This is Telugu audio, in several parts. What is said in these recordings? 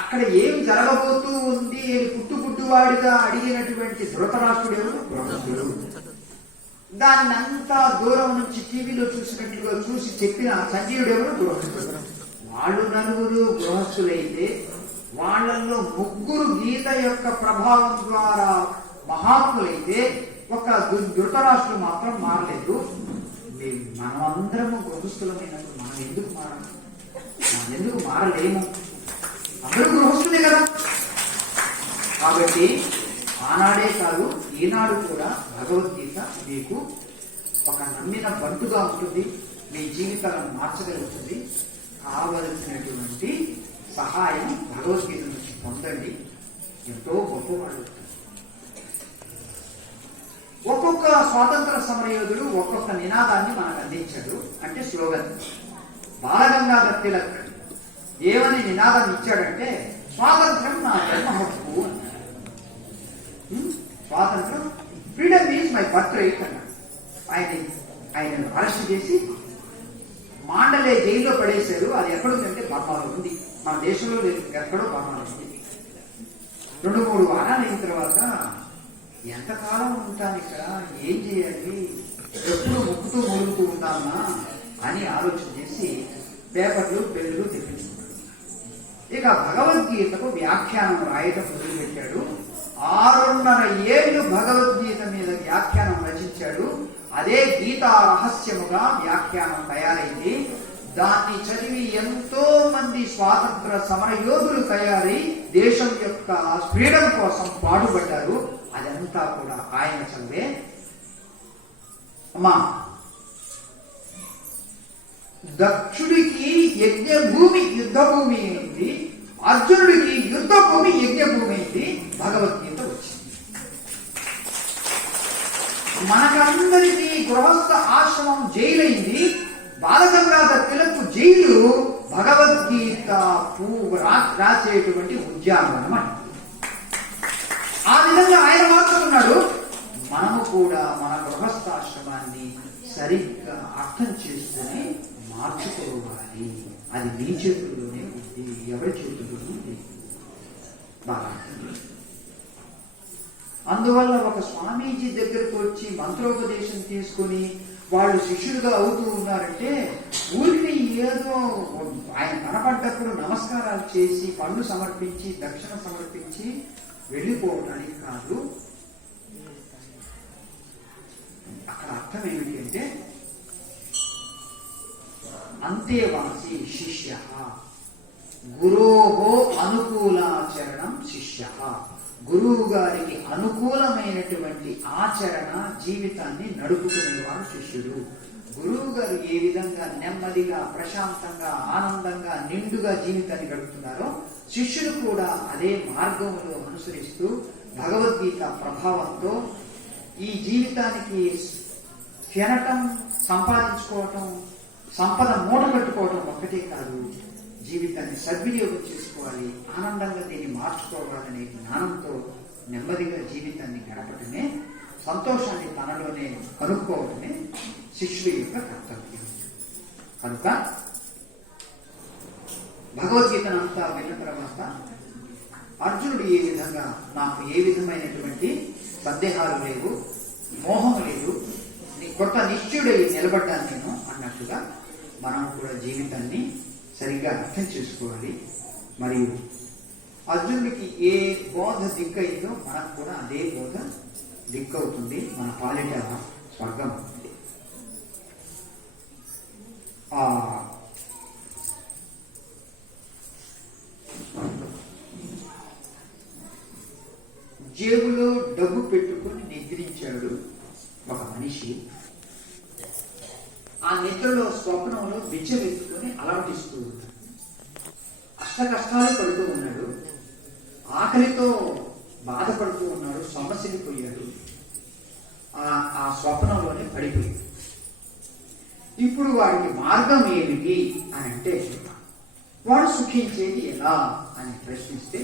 అక్కడ ఏమి జరగబోతూ ఉంది అని పుట్టువాడిగా అడిగినటువంటి ధృతరాష్ట్రుడు ఎవరు? గృహస్థుడు. దాన్ని అంతా దూరం నుంచి టీవీలో చూసినట్లుగా చూసి చెప్పిన సంజీవుడు ఎవరు? గృహస్థుడు. వాళ్ళు నలుగురు గృహస్థులైతే వాళ్ళల్లో ముగ్గురు గీత యొక్క ప్రభావం ద్వారా మహాత్ములైతే ఒక ధృతరాష్ట్రుడు మాత్రం మారలేదు. మనం అందరము గృహస్థులమైనప్పుడు మనం ఎందుకు మారలేము? అందరూ గృహస్థులే కదా. కాబట్టి ఆనాడే కాదు, ఈనాడు కూడా భగవద్గీత మీకు ఒక నమ్మిన బంటుగా ఉంటుంది, మీ జీవితాలను మార్చగలుగుతుంది. కావలసినటువంటి సహాయం భగవద్గీత నుంచి పొందండి, ఎంతో గొప్పవాళ్ళు. ఒక్కొక్క స్వాతంత్ర సమరయోధుడు ఒక్కొక్క నినాదాన్ని మనకు అందించాడు. అంటే స్లోగన్. బాలగంగాధర్ తిలక్ ఏమని నినాదం ఇచ్చాడంటే, స్వాతంత్రం నా జన్మ హక్కు అన్నాడు. స్వాతంత్రం, freedom is my birth right అన్నాడు. ఆయన అరెస్ట్ చేసి మాండలే జైల్లో పడేశారు. అది ఎక్కడుందంటే బర్మాలో ఉంది, మన దేశంలో లేదు, ఎక్కడో బర్మాలో ఉంది. 2-3 వారాలు అయిన తర్వాత ఎంతకాలం ఉంటాను ఇక్కడ, ఏం చేయాలి, ఎప్పుడు ముక్కుతూ ములుగుతూ ఉంటామా అని ఆలోచన చేసి పేపర్లు పెన్నులు తెప్పించుకున్నాడు. ఇక భగవద్గీతకు వ్యాఖ్యానం రాయటం మొదలుపెట్టాడు. 6.5 ఏళ్ళు భగవద్గీత మీద వ్యాఖ్యానం రచించాడు. అదే గీతా రహస్యముగా వ్యాఖ్యానం తయారైంది. దాన్ని చదివి ఎంతో మంది స్వాతంత్ర సమర యోధులు తయారై దేశం యొక్క ఫ్రీడమ్ కోసం పాటుపడ్డారు. అదంతా కూడా ఆయన చదివే. అమ్మా, దక్షుడికి యజ్ఞభూమి యుద్ధభూమి అయింది, అర్జునుడికి యుద్ధభూమి యజ్ఞభూమి అయింది. భగవద్గీత వచ్చింది. మనకందరికీ గృహస్థ ఆశ్రమం జైలైంది. బాలగంగాధర్ తిలక్ జైలు భగవద్గీత రాసేటువంటి ఉద్యానవనం అంట. ఆ విధంగా ఆయన మార్చుకున్నాడు. మనము కూడా మన గృహస్థాశ్రమాన్ని సరిగ్గా అర్థం చేసుకుని మార్చుకోవాలి. అది నీ చేతుల్లోనే ఉంది, ఎవరి చేతుల్లోనూ ఉంది. బాగా అందువల్ల ఒక స్వామీజీ దగ్గరకు వచ్చి మంత్రోపదేశం తీసుకొని వాళ్ళు శిష్యులుగా అవుతూ ఉన్నారంటే ఊరికి ఏదో ఆయన కనపడ్డప్పుడు నమస్కారాలు చేసి పళ్ళు సమర్పించి దక్షిణ సమర్పించి వెళ్ళిపోవటానికి కాదు. అక్కడ అర్థం ఏమిటి అంటే, అంతేవాసి శిష్య, గురోహో అనుకూలాచరణం శిష్య. గురువు గారికి అనుకూలమైనటువంటి ఆచరణ జీవితాన్ని నడుపుకునేవాడు శిష్యుడు. గురువు గారు ఏ విధంగా నెమ్మదిగా ప్రశాంతంగా ఆనందంగా నిండుగా జీవితాన్ని గడుపుతున్నారో శిష్యుడు కూడా అదే మార్గంలో అనుసరిస్తూ భగవద్గీత ప్రభావంతో ఈ జీవితానికి తినటం, సంపాదించుకోవటం, సంపద మూట పెట్టుకోవటం ఒక్కటే కాదు, జీవితాన్ని సద్వినియోగం చేసుకోవాలి, ఆనందంగా దీన్ని మార్చుకోవాలనే జ్ఞానంతో నెమ్మదిగా జీవితాన్ని గడపటమే, సంతోషాన్ని తనలోనే కనుక్కోవటమే శిష్యుడి యొక్క కర్తవ్యం. కనుక భగవద్గీతనంతా విన్న తర్వాత అర్జునుడు ఏ విధంగా నాకు ఏ విధమైనటువంటి సందేహాలు లేవు, మోహం లేదు, కొత్త నిశ్చయుడై నిలబడ్డాను నేను అన్నట్టుగా మనం కూడా జీవితాన్ని సరిగ్గా అర్థం చేసుకోవాలి. మరియు అర్జునుడికి ఏ బోధ దిక్కైందో మనకు కూడా అదే బోధ దిక్కవుతుంది. మన పాలిట స్వర్గం. జేబులో డబ్బు పెట్టుకొని నిద్రించాడు ఒక మనిషి. ఆ నిద్రలో స్వప్నంలో బిచ్చమెత్తుకొని అలమటిస్తూ ఉన్నాడు. అష్ట కష్టాలు పడుతూ ఉన్నాడు, ఆకలితో బాధపడుతూ ఉన్నాడు, సమస్యలిపోయాడు. ఆ స్వప్నంలోనే పడిపోయాడు. ఇప్పుడు వాడికి మార్గం ఏమిటి అని అంటే, వాడు సుఖించేది ఎలా అని ప్రశ్నిస్తే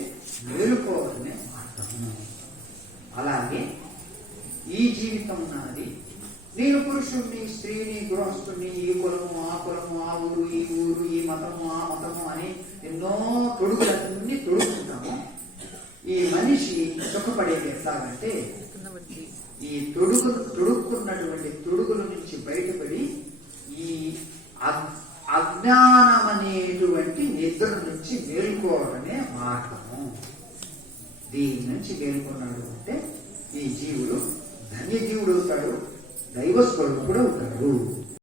మేలుకోవాలనే మార్గం. అలాగే ఈ జీవితం నాది, నేను పురుషుణ్ణి, స్త్రీని, గృహస్థుణ్ణి, ఈ కులము, ఆ ఊరు, ఈ ఊరు, ఈ మతము, ఆ మతము అని ఎన్నో తొడుగులన్నీ తొడుగు బయటపడేది ఎట్లాగంటే ఈ తొడుక్కున్నటువంటి తొడుగుల నుంచి బయటపడి ఈ అజ్ఞానం అనేటువంటి నిద్ర నుంచి మేల్కోవడమే మార్గము. దీని నుంచి మేల్కొన్నాడు అంటే ఈ జీవుడు ధన్యజీవుడు అవుతాడు, దైవ స్వరూపుడు అవుతాడు.